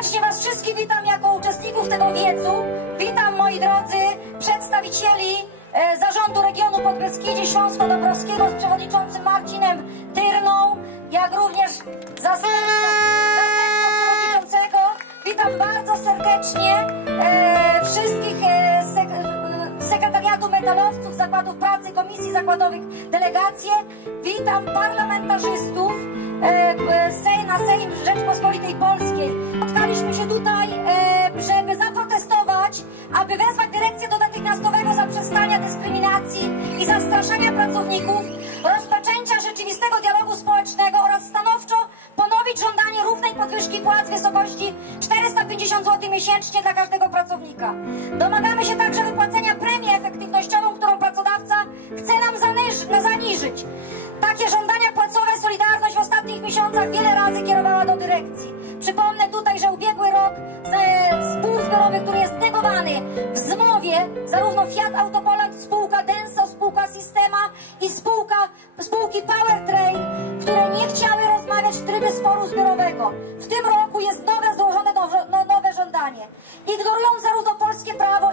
Serdecznie Was wszystkich witam jako uczestników tego wiecu. Witam moi drodzy przedstawicieli e, Zarządu Regionu Podbeskidzie Śląsko-Dąbrowskiego z przewodniczącym Marcinem Tyrną, jak również zastępcą, przewodniczącego. Witam bardzo serdecznie e, wszystkich e, sekretariatu metalowców, zakładów pracy, komisji zakładowych, delegacje. Witam parlamentarzystów e, e, Sej na Sejm Rzeczpospolitej Polskiej. Spotkaliśmy się tutaj, e, żeby zaprotestować, aby wezwać dyrekcję do natychmiastowego zaprzestania dyskryminacji i zastraszania pracowników, rozpoczęcia rzeczywistego dialogu społecznego oraz stanowczo ponowić żądanie równej podwyżki płac w wysokości 450 zł miesięcznie dla każdego pracownika. Domagamy się także wypłacenia premii efektywnościową, którą pracodawca chce nam zaniżyć. Takie żądania płacowe miesiącach wiele razy kierowała do dyrekcji. Przypomnę tutaj, że ubiegły rok spół zbiorowy, który jest negowany w zmowie, zarówno Fiat Autopoland, spółka Denso, spółka Sistema i spółka, spółki Powertrain, które nie chciały rozmawiać w trybie sporu zbiorowego. W tym roku jest nowe złożone no, nowe żądanie. Ignorując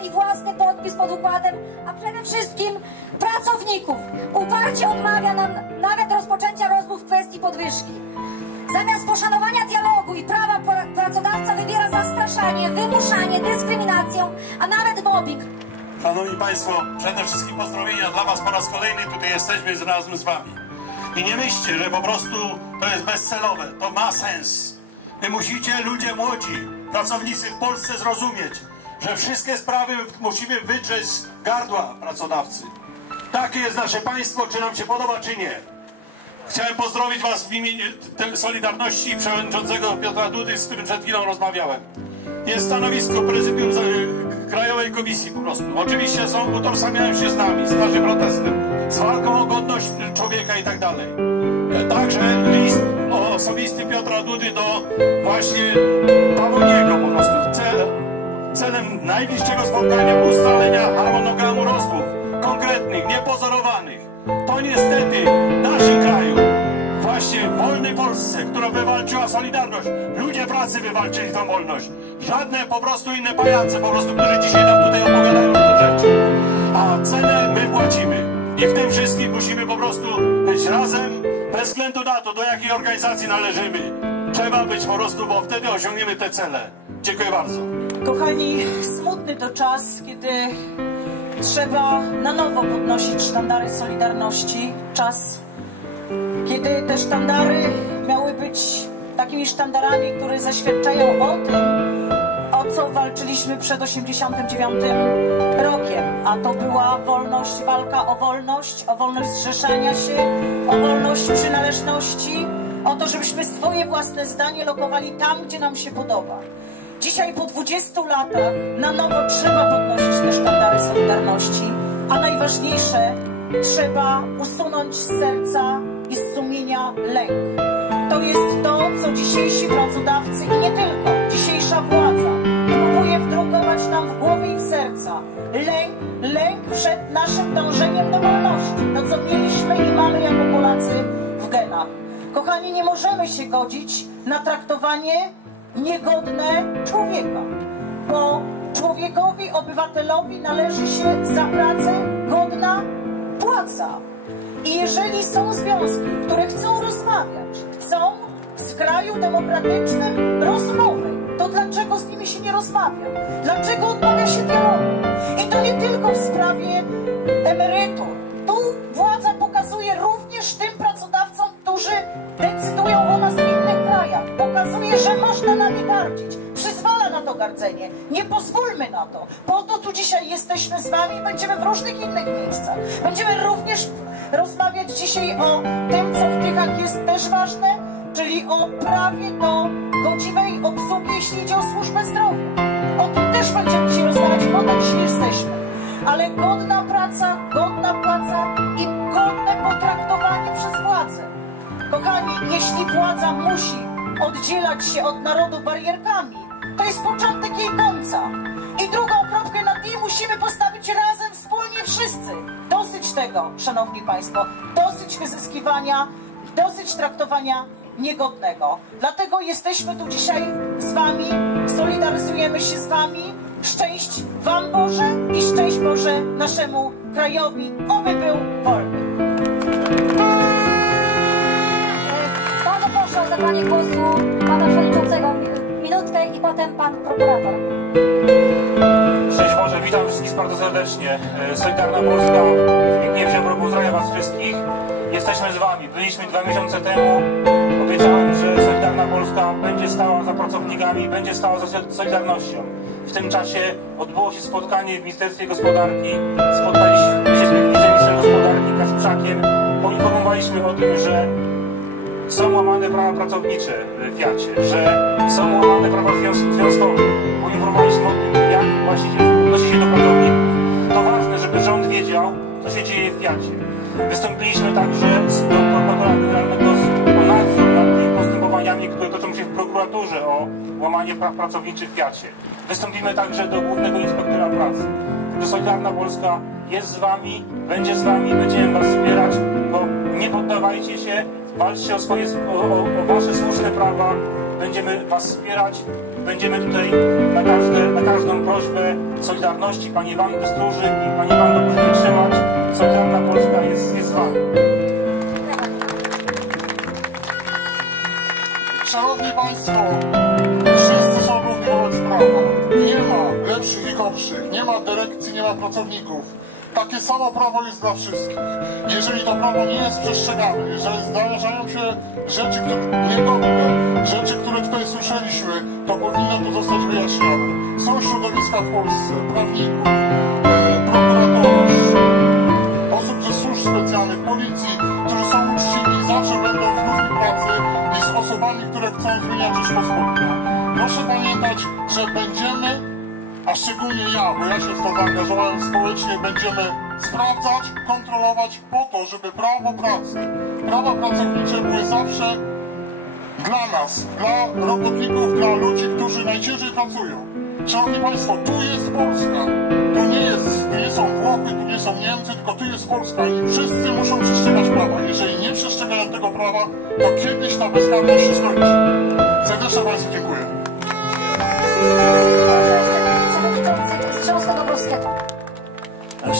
własny podpis pod układem, a przede wszystkim pracowników. Uparcie odmawia nam nawet rozpoczęcia rozmów w kwestii podwyżki. Zamiast poszanowania dialogu i prawa pra- pracodawca wybiera zastraszanie, wymuszanie, dyskryminację, a nawet mobbing. Szanowni Państwo, przede wszystkim pozdrowienia dla Was po raz kolejny. Tutaj jesteśmy razem z Wami. I nie myślcie, że po prostu to jest bezcelowe. To ma sens. Wy musicie, ludzie młodzi, pracownicy w Polsce zrozumieć, że wszystkie sprawy musimy wydrzeć z gardła pracodawcy. Takie jest nasze państwo, czy nam się podoba, czy nie. Chciałem pozdrowić Was w imieniu Solidarności przewodniczącego Piotra Dudy, z którym przed chwilą rozmawiałem. Jest stanowisko prezydium za- Krajowej Komisji po prostu. Oczywiście są, utożsamiają się z nami, z naszym protestem, z walką o godność człowieka i tak dalej. E, Także list osobisty Piotra Dudy do właśnie. Cel, celem najbliższego spotkania ustalenia harmonogramu rozmów konkretnych, niepozorowanych. To niestety w naszym kraju, właśnie w wolnej Polsce, która wywalczyła Solidarność, ludzie pracy wywalczyli tą wolność. Żadne po prostu inne pajace, po prostu, którzy dzisiaj nam tutaj opowiadają te rzeczy. A cenę my płacimy. I w tym wszystkim musimy po prostu być razem, bez względu na to, do jakiej organizacji należymy. Trzeba być po prostu, bo wtedy osiągniemy te cele. Dziękuję bardzo. Kochani, smutny to czas, kiedy trzeba na nowo podnosić sztandary Solidarności. Czas, kiedy te sztandary miały być takimi sztandarami, które zaświadczają o tym, o co walczyliśmy przed 89 rokiem. A to była wolność, walka o wolność, o wolność zrzeszania się, o wolność przynależności, o to, żebyśmy swoje własne zdanie lokowali tam, gdzie nam się podoba. Dzisiaj po 20 latach na nowo trzeba podnosić te sztandary Solidarności, a najważniejsze, trzeba usunąć z serca i z sumienia lęk. To jest to, co dzisiejsi pracodawcy i nie tylko, dzisiejsza władza próbuje wdrukować nam w głowy i w serca. Lęk, lęk przed naszym dążeniem do wolności, to co mieliśmy i mamy jako Polacy w genach. Kochani, nie możemy się godzić na traktowanie niegodne człowieka, bo człowiekowi, obywatelowi należy się za pracę godna płaca. I jeżeli są związki, które chcą rozmawiać, chcą w kraju demokratycznym rozmowy, to dlaczego z nimi się nie rozmawia? Dlaczego odmawia się dialogu? I to nie tylko w sprawie emerytur. Tu władza pokazuje również tym można nami gardzić. Przyzwala na to gardzenie. Nie pozwólmy na to. Po to tu dzisiaj jesteśmy z wami i będziemy w różnych innych miejscach. Będziemy również rozmawiać dzisiaj o tym, co w Tychach jest też ważne, czyli o prawie do godziwej obsługi, jeśli idzie o służbę zdrowia. O tym też będziemy dzisiaj rozmawiać, bo tak dzisiaj jesteśmy. Ale godna praca, godna płaca i godne potraktowanie przez władzę. Kochani, jeśli władza musi oddzielać się od narodu barierkami, to jest początek jej końca. I drugą kropkę nad i musimy postawić razem, wspólnie wszyscy. Dosyć tego, szanowni państwo, dosyć wyzyskiwania, dosyć traktowania niegodnego. Dlatego jesteśmy tu dzisiaj z Wami, solidaryzujemy się z Wami. Szczęść Wam Boże i szczęść Boże naszemu krajowi, oby był wolny. Potem pan Boże, witam wszystkich bardzo serdecznie. E, Solidarna Polska, Zbigniew Ziobro, pozdrawiam Was wszystkich. Jesteśmy z Wami. Byliśmy dwa miesiące temu. Obiecałem, że Solidarna Polska będzie stała za pracownikami, będzie stała za Solidarnością. W tym czasie odbyło się spotkanie w Ministerstwie Gospodarki. Spotkaliśmy się z wiceministrem gospodarki Kasprzakiem. Poinformowaliśmy o tym, że są łamane prawa pracownicze w Fiacie, że są łamane prawa związ- związkowe. Poinformowaliśmy o tym, jak właściciel odnosi się do pracowników. To ważne, żeby rząd wiedział, co się dzieje w Fiacie. Wystąpiliśmy także do prokuratora generalnego o nadzór nad tymi postępowaniami, które toczą się w prokuraturze o łamanie praw pracowniczych w Fiacie. Wystąpimy także do głównego inspektora pracy. Także Solidarna Polska jest z Wami, będzie z Wami, będziemy Was wspierać, bo nie poddawajcie się, walczcie o, swoje, o, o, Wasze słuszne prawa, będziemy Was wspierać, będziemy tutaj na, każde, na każdą prośbę Solidarności, Panie Wandy Stróżyk i Panie Wando, proszę wytrzymać, Solidarna Polska jest, jest z Wami. Szanowni Państwo, wszyscy są równi wobec prawa. Nie ma lepszych i gorszych, nie ma dyrekcji, nie ma pracowników. Takie samo prawo jest dla wszystkich. Jeżeli to prawo nie jest przestrzegane, jeżeli zdarzają się rzeczy które rzeczy, które tutaj słyszeliśmy, to powinno to zostać wyjaśnione. Są środowiska w Polsce, prawników, e, prokuratorów, osób ze służb specjalnych, policji, którzy są uczciwi i zawsze będą w służbie pracy i z osobami, które chcą zmieniać Rzeczpospolitą. Proszę pamiętać, że będziemy, a szczególnie ja, bo ja się w to zaangażowałem społecznie, będziemy sprawdzać, kontrolować po to, żeby prawo pracy, prawa pracownicze były zawsze dla nas, dla robotników, dla ludzi, którzy najciężej pracują. Szanowni Państwo, tu jest Polska. Tu nie, jest, tu nie są Włochy, tu nie są Niemcy, tylko tu jest Polska i wszyscy muszą przestrzegać prawa. Jeżeli nie przestrzegają tego prawa, to kiedyś ta bezkarność się skończy. Serdecznie Państwu dziękuję.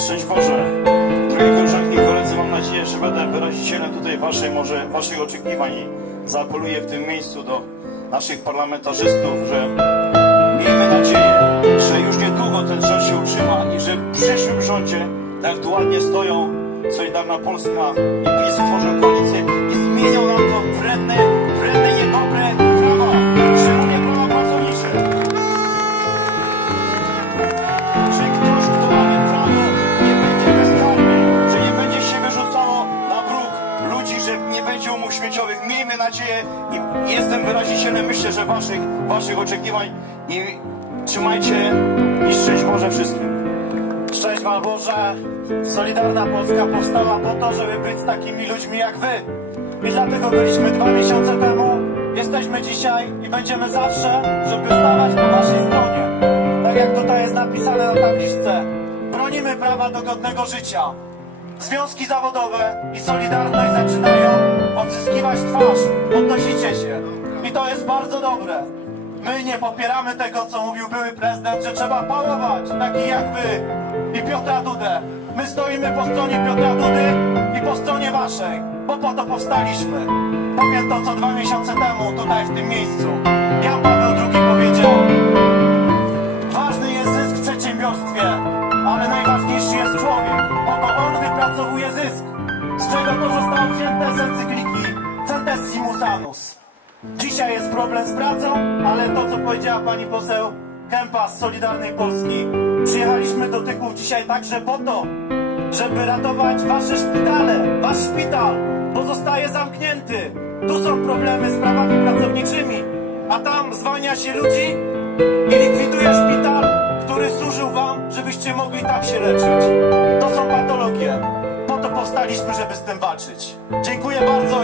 Szczęść Boże. Drogie koleżanki i koledzy, mam nadzieję, że będę wyrazicielem tutaj waszej, może waszych oczekiwań i zaapeluję w tym miejscu do naszych parlamentarzystów, że miejmy nadzieję, że już niedługo ten rząd się utrzyma i że w przyszłym rządzie, tak jak tu ładnie stoją Solidarna Polska i PiS stworzą koalicję i zmienią nam to wredne, i jestem wyrazicielem, myślę, że waszych, waszych oczekiwań i trzymajcie i szczęść Boże wszystkim. Szczęść Wam Boże! Solidarna Polska powstała po to, żeby być z takimi ludźmi jak Wy. I dlatego byliśmy dwa miesiące temu, jesteśmy dzisiaj i będziemy zawsze, żeby stawać po Waszej stronie. Tak jak tutaj jest napisane na tabliczce. Bronimy prawa do godnego życia. Związki zawodowe i Solidarność zaczynają odzyskiwać twarz. Bardzo dobre. My nie popieramy tego, co mówił były prezydent, że trzeba pałować takich jak wy i Piotra Dudę. My stoimy po stronie Piotra Dudy i po stronie waszej, bo po to powstaliśmy. Powiem to, co dwa miesiące temu tutaj w tym miejscu. Jan powiedziała pani poseł Kępa z Solidarnej Polski, przyjechaliśmy do Tychów dzisiaj także po to, żeby ratować wasze szpitale, wasz szpital, bo zostaje zamknięty. Tu są problemy z prawami pracowniczymi, a tam zwalnia się ludzi i likwiduje szpital, który służył wam, żebyście mogli tam się leczyć. To są patologie. Po to powstaliśmy, żeby z tym walczyć. Dziękuję bardzo.